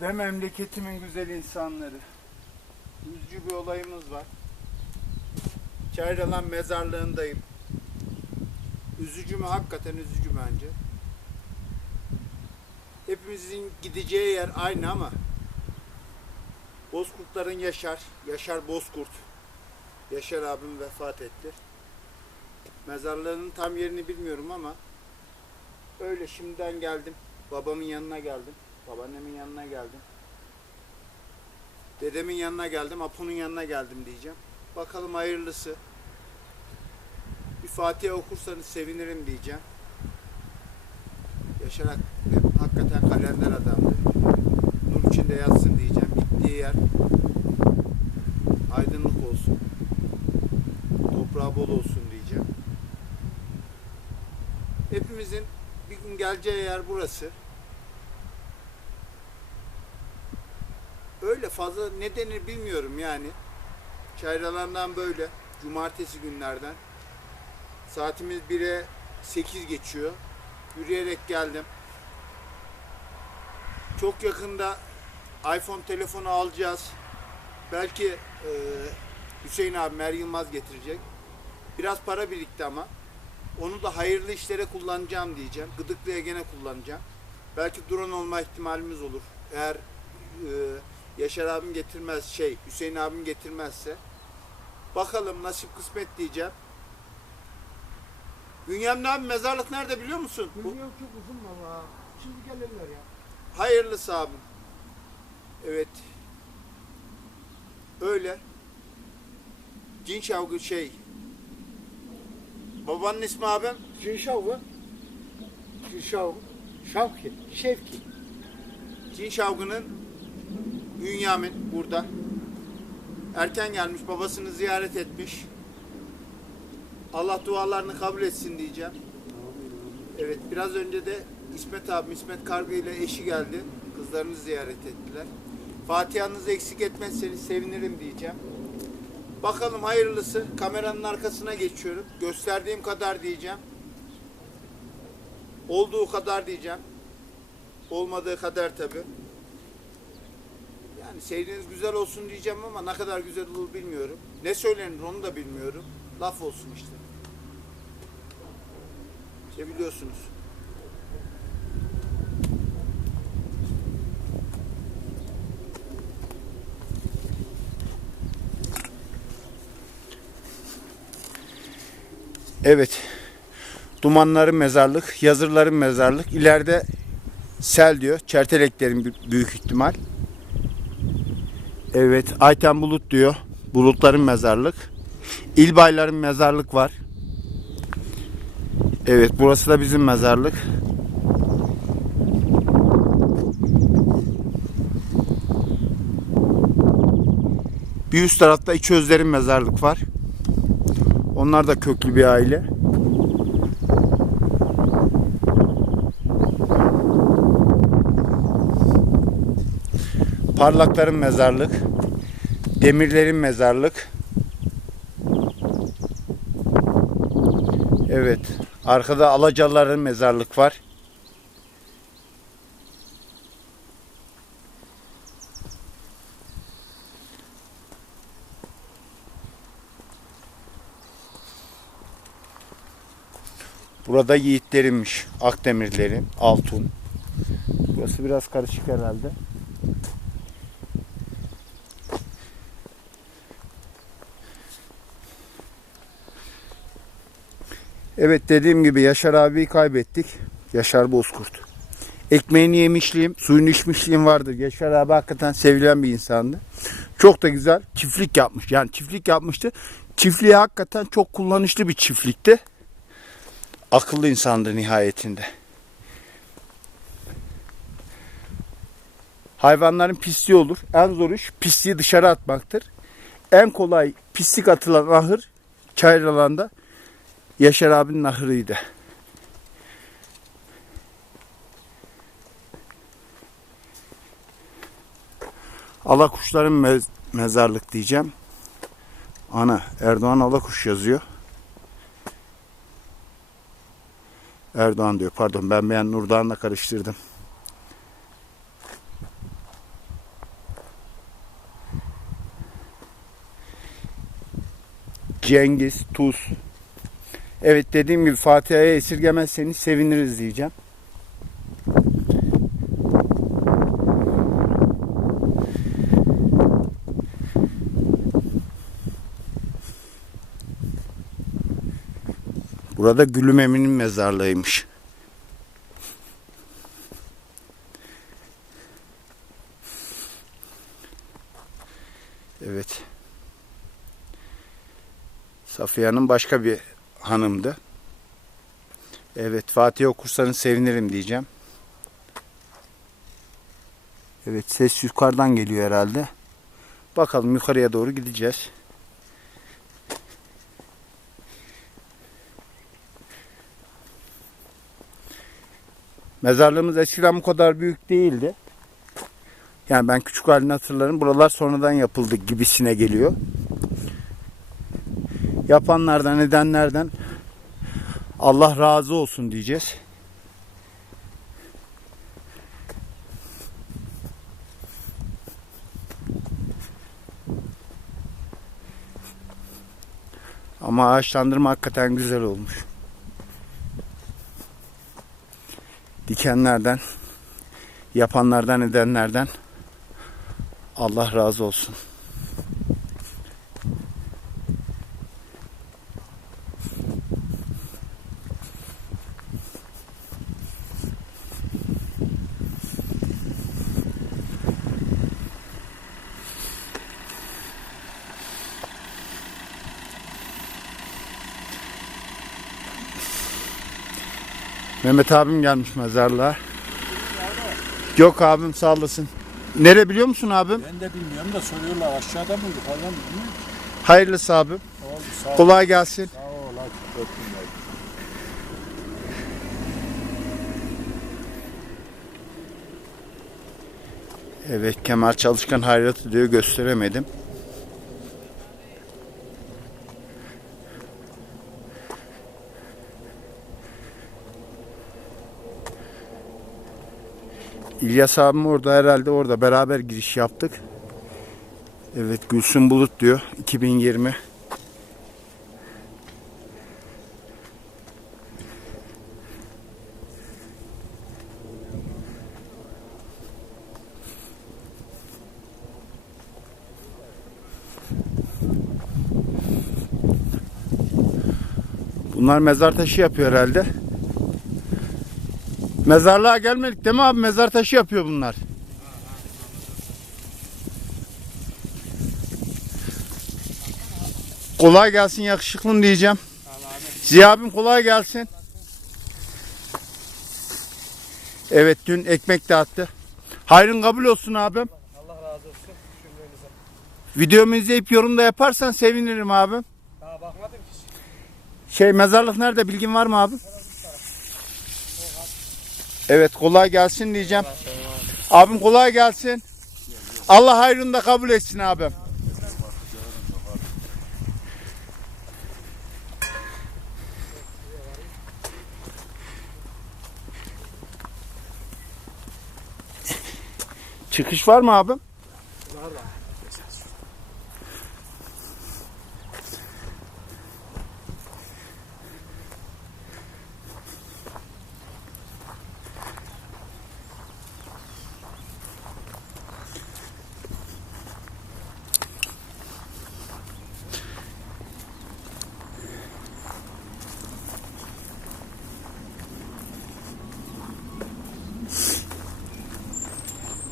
ve memleketimin güzel insanları. Üzücü bir olayımız var. Çayralan mezarlığındayım. Üzücü mü? Hakikaten üzücü bence. Hepimizin gideceği yer aynı ama Bozkurtların Yaşar, Yaşar Bozkurt. Yaşar abim vefat etti. Mezarlığının tam yerini bilmiyorum ama öyle şimdiden geldim. Babamın yanına geldim. Babaannemin yanına geldim. Dedemin yanına geldim. Apo'nun yanına geldim diyeceğim. Bakalım hayırlısı. Bir Fatiha okursanız sevinirim diyeceğim. Yaşar hak- hakikaten kalender adamdı. Nur içinde yatsın diyeceğim. Gittiği yer aydınlık olsun. Toprağı bol olsun diyeceğim. Hepimizin bir gün geleceği yer burası. Öyle fazla ne denir bilmiyorum yani. Çayralandan böyle. Cumartesi günlerden. Saatimiz 1'e 8 geçiyor. Yürüyerek geldim. Çok yakında iPhone telefonu alacağız. Belki e, Hüseyin abi Mer Yılmaz getirecek. Biraz para birikti ama. Onu da hayırlı işlere kullanacağım diyeceğim. Gıdıklıya gene kullanacağım. Belki drone olma ihtimalimiz olur. Eğer e, Yaşar abim getirmez şey, Hüseyin abim getirmezse. Bakalım nasip kısmet diyeceğim. Bünyamin abi mezarlık nerede biliyor musun? Bilmiyorum çok uzun valla. Şimdi gelirler ya. Hayırlısı abim. Evet. Öyle. Cin şavgı şey. Babanın ismi abim? Cinşavı. Cinşav. Şavki. Şevki. Cin şavgının Bünyamin burada. Erken gelmiş, babasını ziyaret etmiş. Allah dualarını kabul etsin diyeceğim. Evet, biraz önce de İsmet abi, İsmet Kargı ile eşi geldi. Kızlarını ziyaret ettiler. Fatihanızı eksik etmezseniz sevinirim diyeceğim. Bakalım hayırlısı. Kameranın arkasına geçiyorum. Gösterdiğim kadar diyeceğim. Olduğu kadar diyeceğim. Olmadığı kadar tabii. Yani seyriniz güzel olsun diyeceğim ama ne kadar güzel olur bilmiyorum. Ne söylenir onu da bilmiyorum. Laf olsun işte. İşte biliyorsunuz. Evet. Dumanların mezarlık, yazırların mezarlık. İleride sel diyor. Çerteleklerin bü- büyük ihtimal. Evet. Ayten Bulut diyor. Bulutların mezarlık. İlbayların mezarlık var. Evet. Burası da bizim mezarlık. Bir üst tarafta İç Özler'in mezarlık var. Onlar da köklü bir aile. Parlakların mezarlık. Demirlerin mezarlık. Evet. Arkada Alacalıların mezarlık var. Burada yiğitlerinmiş. Akdemirlerin, Altun. Burası biraz karışık herhalde. Evet dediğim gibi Yaşar abiyi kaybettik. Yaşar Bozkurt. Ekmeğini yemişliğim, suyunu içmişliğim vardır. Yaşar abi hakikaten sevilen bir insandı. Çok da güzel çiftlik yapmış. Yani çiftlik yapmıştı. Çiftliği hakikaten çok kullanışlı bir çiftlikti. Akıllı insandı nihayetinde. Hayvanların pisliği olur. En zor iş pisliği dışarı atmaktır. En kolay pislik atılan ahır Çayralan'da Yaşar abinin ahırıydı. Ala kuşların mez mezarlık diyeceğim. Ana Erdoğan ala kuş yazıyor. Erdoğan diyor. Pardon ben beğen Nurdan'la karıştırdım. Cengiz Tuz Evet dediğim gibi Fatiha'ya esirgemezseniz seviniriz diyeceğim. Burada Gülüm Emin'in mezarlığıymış. Evet. Safiye'nin başka bir hanımdı. Evet Fatih okursanız sevinirim diyeceğim. Evet ses yukarıdan geliyor herhalde. Bakalım yukarıya doğru gideceğiz. Mezarlığımız eskiden bu kadar büyük değildi. Yani ben küçük halini hatırlarım. Buralar sonradan yapıldı gibisine geliyor. Yapanlardan, edenlerden Allah razı olsun diyeceğiz. Ama ağaçlandırma hakikaten güzel olmuş. Dikenlerden, yapanlardan, edenlerden Allah razı olsun. Mehmet abim gelmiş mezarlığa. Yok abim sağ olasın. Nere biliyor musun abim? Ben de bilmiyorum da soruyorlar aşağıda mı yukarıda mı bilmiyorum. Hayırlısı abim. Oldu sağ ol. Kolay gelsin. Sağ ol. Hadi. Evet Kemal Çalışkan hayratı diyor gösteremedim. İlyas abim orada herhalde orada beraber giriş yaptık. Evet Gülsün Bulut diyor 2020. Bunlar mezar taşı yapıyor herhalde. Mezarlığa gelmedik değil mi abi? Mezar taşı yapıyor bunlar. Kolay gelsin yakışıklım diyeceğim. Ziya abim kolay gelsin. Evet dün ekmek dağıttı. Hayrın kabul olsun abim. Allah razı olsun. Videomu izleyip yorum da yaparsan sevinirim abim. Daha bakmadım ki. Şey mezarlık nerede bilgin var mı abi? Evet kolay gelsin diyeceğim. Abim kolay gelsin. Allah hayrını da kabul etsin abim. Çıkış var mı abim?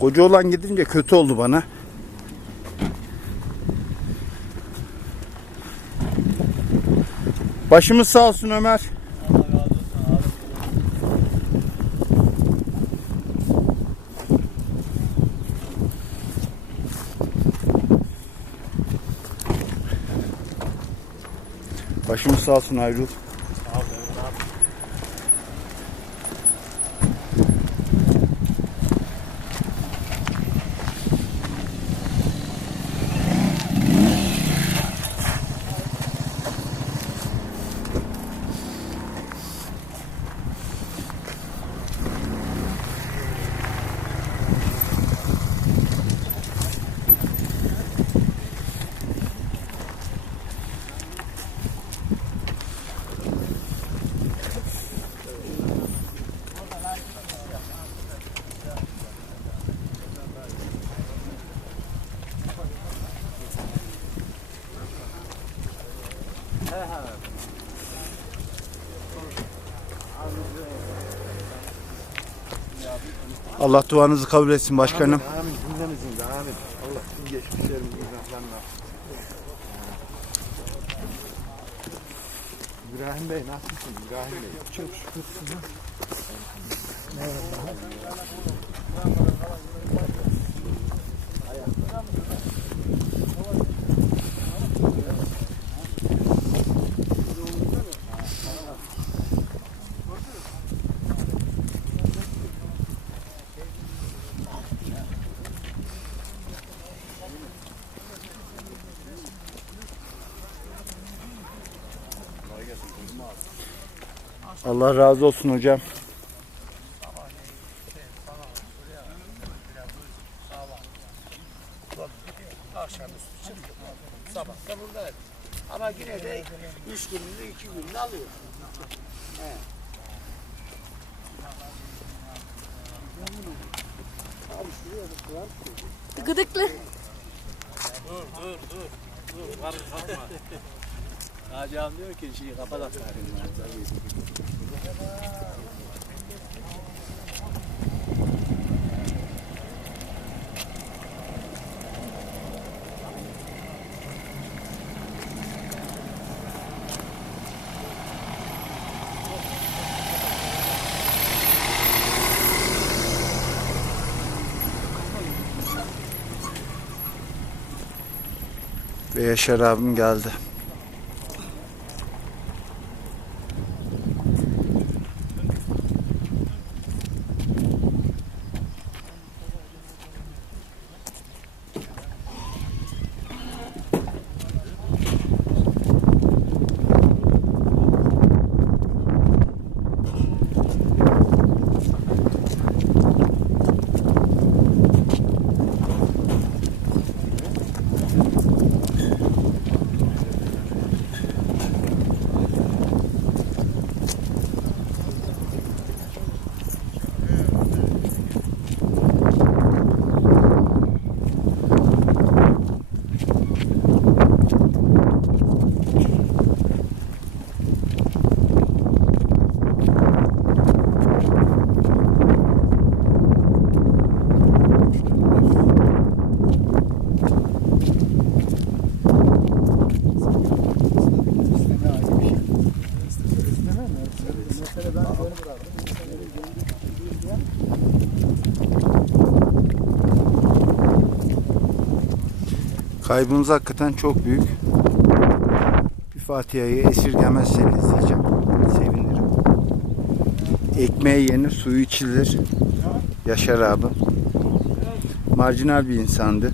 Koca olan gidince kötü oldu bana. Başımız sağ olsun Ömer. Başımız sağ olsun Ayrul. Allah duanızı kabul etsin başkanım. Allah razı olsun hocam. Sabah da buradaydı. Ama yine de üç gününü iki gününü alıyor. Gıdıklı. Hacı diyor ki şeyi kapat at. Ve Yaşar abim geldi. Kaybınız hakikaten çok büyük. Bir Fatiha'yı esirgemezseniz diyeceğim. Sevinirim. Ekmeği yenir, suyu içilir. Yaşar abi. Marjinal bir insandı.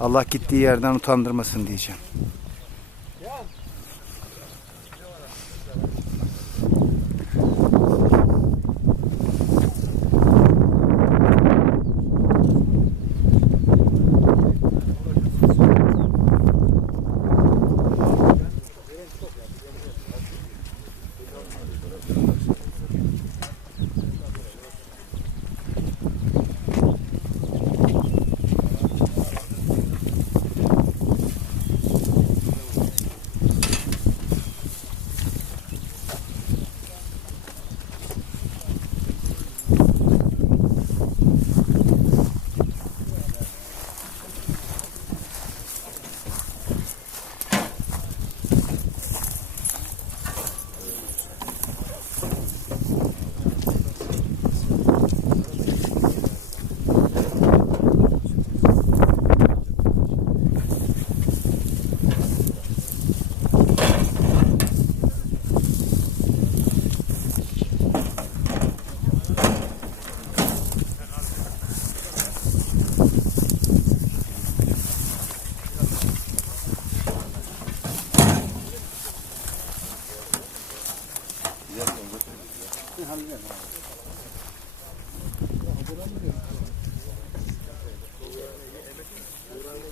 Allah gittiği yerden utandırmasın diyeceğim. Buranın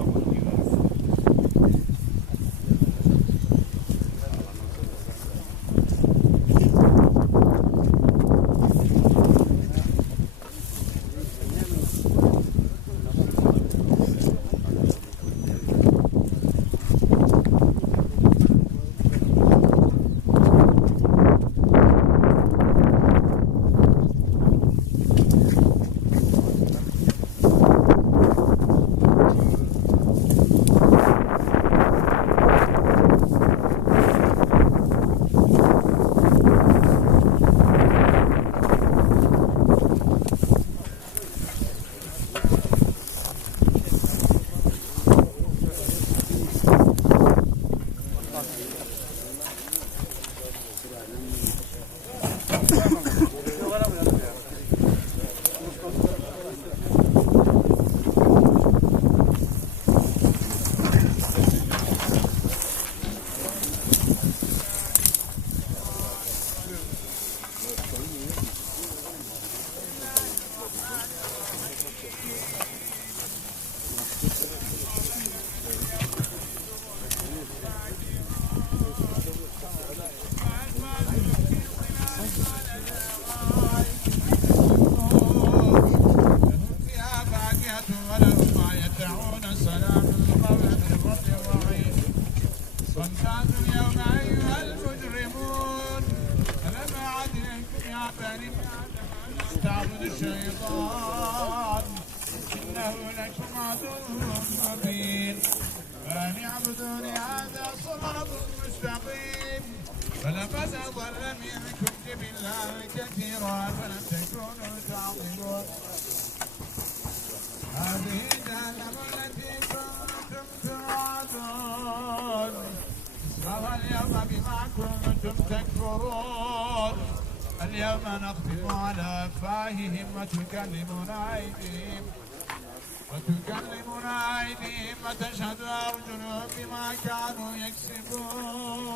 آدم أن تعبدوا الشيطان إنه لكم عدو مبين فأن اعبدوني هذا صراط مستقيم فلقد أضل منكم جبلا كثيرا فلم تكونوا تعقلون هذه جهنم التي كنتم توعدون اصلوها اليوم بما كنتم تكفرون اليوم نختم على أفواههم وتكلمنا أيديهم. وتكلمنا أيديهم وتشهد ارجلهم بما كانوا يكسبون.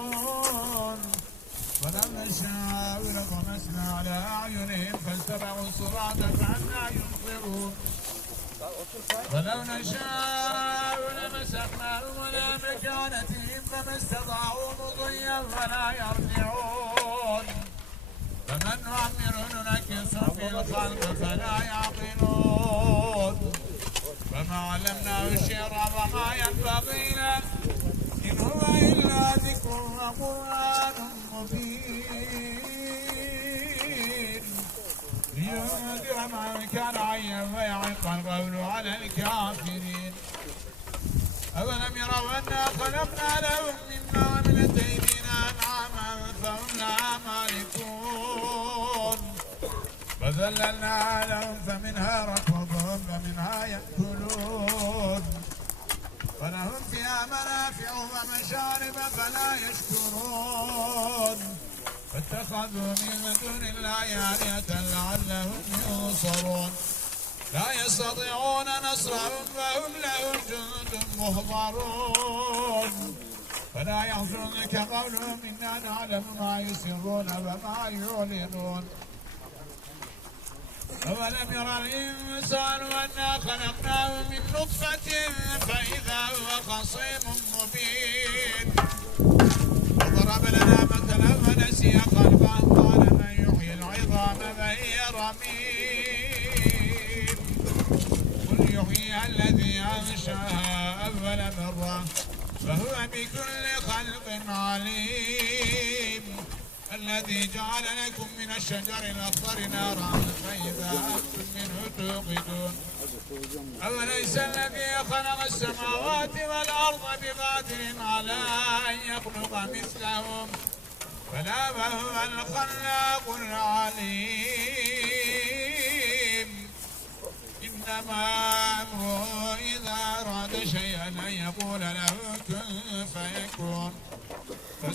ولم نشاء لطمسنا على أعينهم فاتبعوا الصراط فعنا يبصرون ولو نشاء لمسخناهم على مكانتهم فما استطاعوا مضيا ولا يرجعون. فمن نعمر ننكس في الخلق فلا يعقلون فما علمناه الشعر وما ينبغي إن هو إلا ذكر وقرآن مبين لينذر القول على الكافرين؟ أولم يروا أنا خلقنا لهم مما عملت أيدينا فذللنا لهم فمنها ركوبهم ومنها يأكلون. ولهم فيها منافع ومشارب فلا يشكرون. فاتخذوا من دون الله آلهة لعلهم ينصرون. لا يستطيعون نصرهم وهم لهم جند مهضرون فلا يحزنك قولهم إنا نعلم ما يسرون وما يعلنون. أولم يرى الإنسان أنا خلقناه من نطفة فإذا هو خصيم مبين. وضرب لنا مثلا ونسي خلقه قال من يحيي العظام وهي رميم. قل يحييها الذي أنشاها أول مرة وهو بكل خلق عليم. الذي جعل لكم من الشجر الأخضر نارا فإذا أنتم منه توقدون. أوليس الذي خلق السماوات والأرض بقادر على أن يخلق مثلهم؟ فلا وهو الخلاق العليم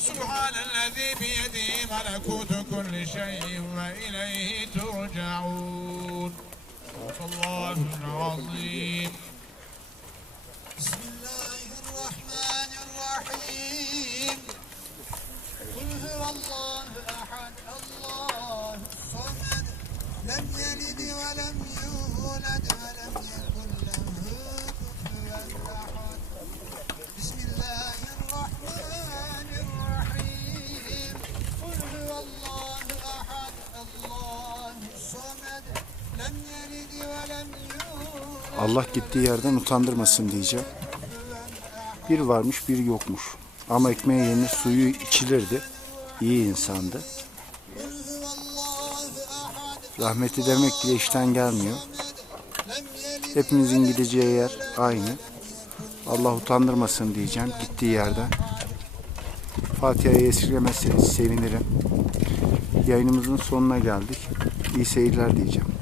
فسبحان الذي بيده ملكوت كل شيء وإليه ترجعون. الله العظيم. بسم الله الرحمن الرحيم. قل هو الله أحد. الله الصمد. لم يلد ولم يولد ولم يكن Allah gittiği yerden utandırmasın diyeceğim. Bir varmış bir yokmuş. Ama ekmeği yenir suyu içilirdi. İyi insandı. Rahmeti demek bile işten gelmiyor. Hepimizin gideceği yer aynı. Allah utandırmasın diyeceğim gittiği yerden. Fatiha'yı esirgemezseniz sevinirim. Yayınımızın sonuna geldik. İyi seyirler diyeceğim.